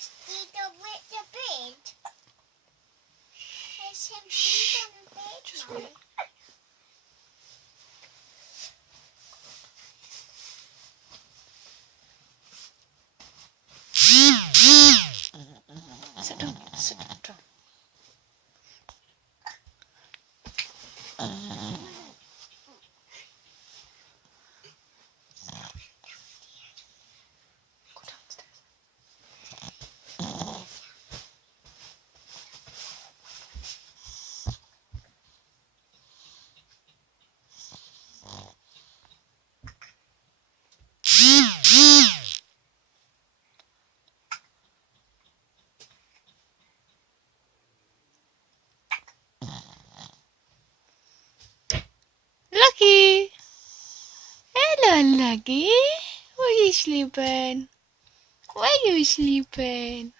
Is Tito with the bed? Is him Tito on the bed? Just Mummy? wait. Sit down. Sit down. Go downstairs. Lucky! Hello, Lucky. Where you sleeping? Where you sleeping?